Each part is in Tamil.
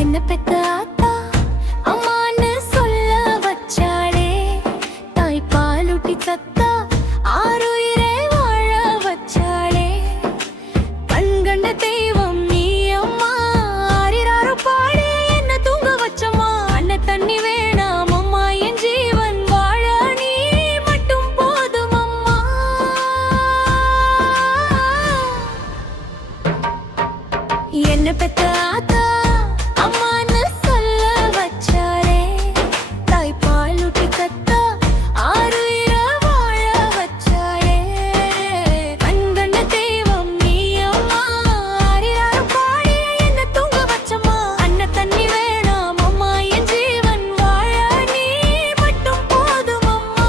என்ன பெத்த ஆத்தா அம்மான்னு சொல்ல வச்சாளே, தாய் பாலுட்டி சத்தா ஆறுயிரே வாழ வச்சாளே. கண்கண்ட தெய்வம் நீ அம்மா, ஆரிராரோ பாடி என்ன தூங்க வச்சம்மா. அன்ன தண்ணி வேணாம் அம்மா, என் ஜீவன் வாழ நீ மட்டும் போதும் அம்மா. என்ன பெத்த ஆத்தா அம்மான்னு சொல்ல வச்சாளே, தாய் பாலுட்டி கத்தா ஆறுயிர வாழ வச்சாளே. கண்கண்ட தெய்வம் நீ அம்மா, ஆரிராரோ பாடி என்ன தூங்க வச்சம்மா. அன்ன தண்ணி வேணாம் அம்மா, என் ஜீவன் வாழ நீ மட்டும் போதும் அம்மா.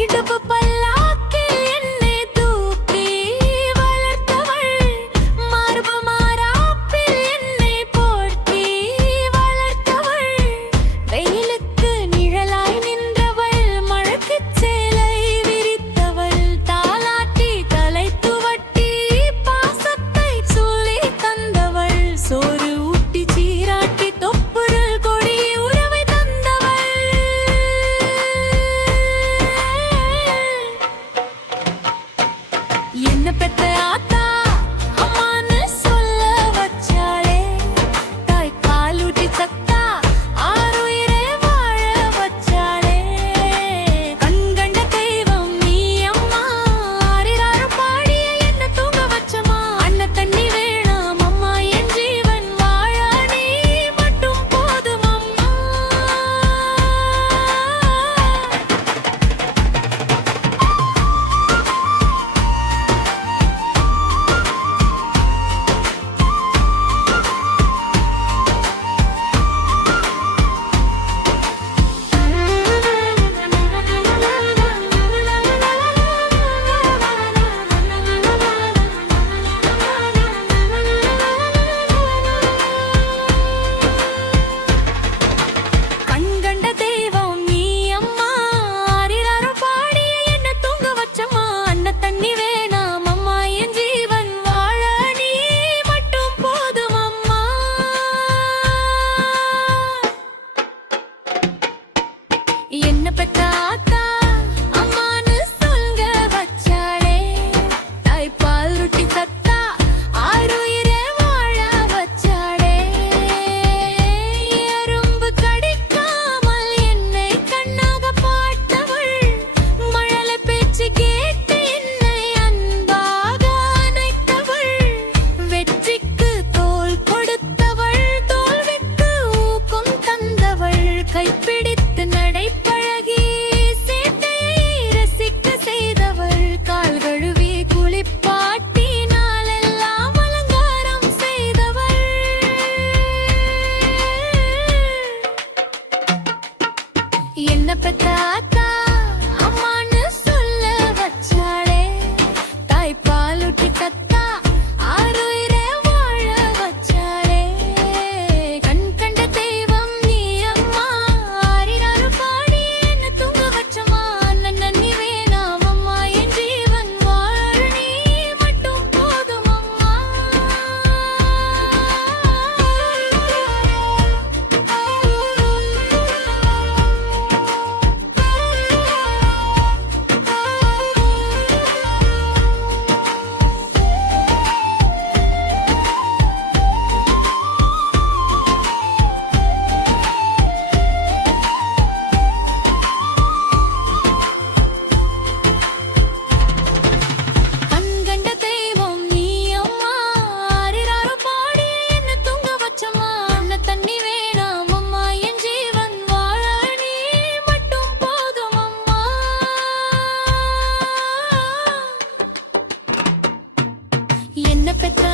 இடுப்பு பல்லாக்கில் என்னை தூக்கி வளர்த்தவள், மார்பு மாறாப்பில் என்னை போர்த்தி வளர்த்தவள். வெயிலுக்கு நிழலாய் நின்றவள், மழைக்குச் சேலை விரித்தவள். தாலாட்டி தலை துவட்டி பாசத்தை சொல்லி தந்தவள். சோறு ஊட்டி சீராட்டி தொப்புள் கொடி உறவை தந்தவள். பெத்த